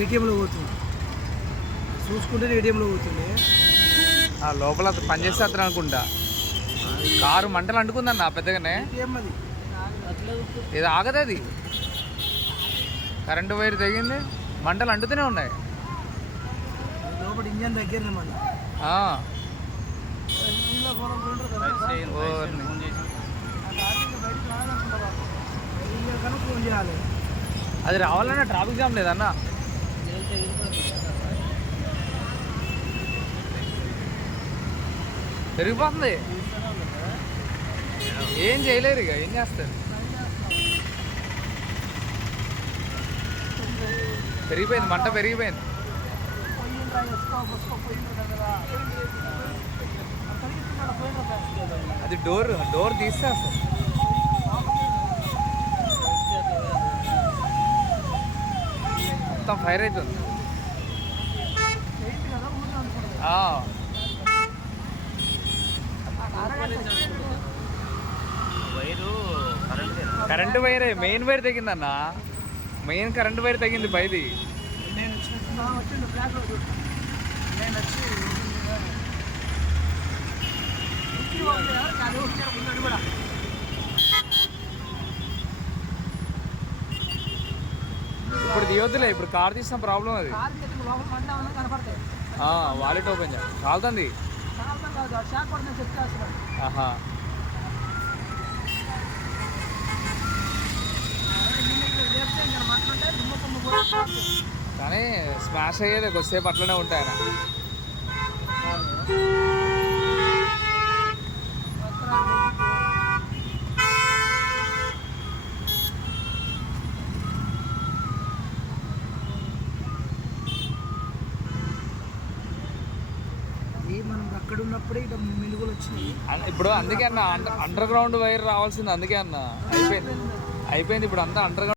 ఏటీఎంలో పోతుంది, చూసుకుంటే ఏటీఎంలో పోతుంది. లోపల పనిచేస్తే అతను అనుకుంటా. కారు మంటలు అంటుకుందన్న పెద్దగానే. ఇది ఆగదు, అది కరెంటు వైర్ తెగింది, మంటలు అంటుతూనే ఉన్నాయి. లోపల ఇంజన్ దగ్గర ఫోన్ చేయాలి. అది రావాలన్నా ట్రాఫిక్ జామ్ లేదన్న. పెరిగిపోతుంది, ఏం చేయలేరు, ఇక ఏం చేస్తారు. పెరిగిపోయింది, మంట పెరిగిపోయింది. అది డోర్ తీస్తే అసలు మొత్తం ఫైర్ అవుతుంది. కరెంటు వైరే, మెయిన్ వైర్ తెగిందన్న. మెయిన్ కరెంటు వైర్ తెగింది పైది. ఇప్పుడు తీయొద్దులే, ఇప్పుడు కార్ తీసిన ప్రాబ్లం అది. వాలెట్ ఓపెన్ చేయాలి, కాలుతుంది. ఆహా, కానీ స్మాష్ అయ్యేది కొద్దిసేపు అట్లనే ఉంటాయి. మనం అక్కడ ఉన్నప్పుడే ఇక మెలుగులు వచ్చినాయి. ఇప్పుడు అందుకే అన్న అండర్ గ్రౌండ్ వైర్ రావాల్సింది. అందుకే అన్న అయిపోయింది ఇప్పుడు అంతా అండర్ గ్రౌండ్.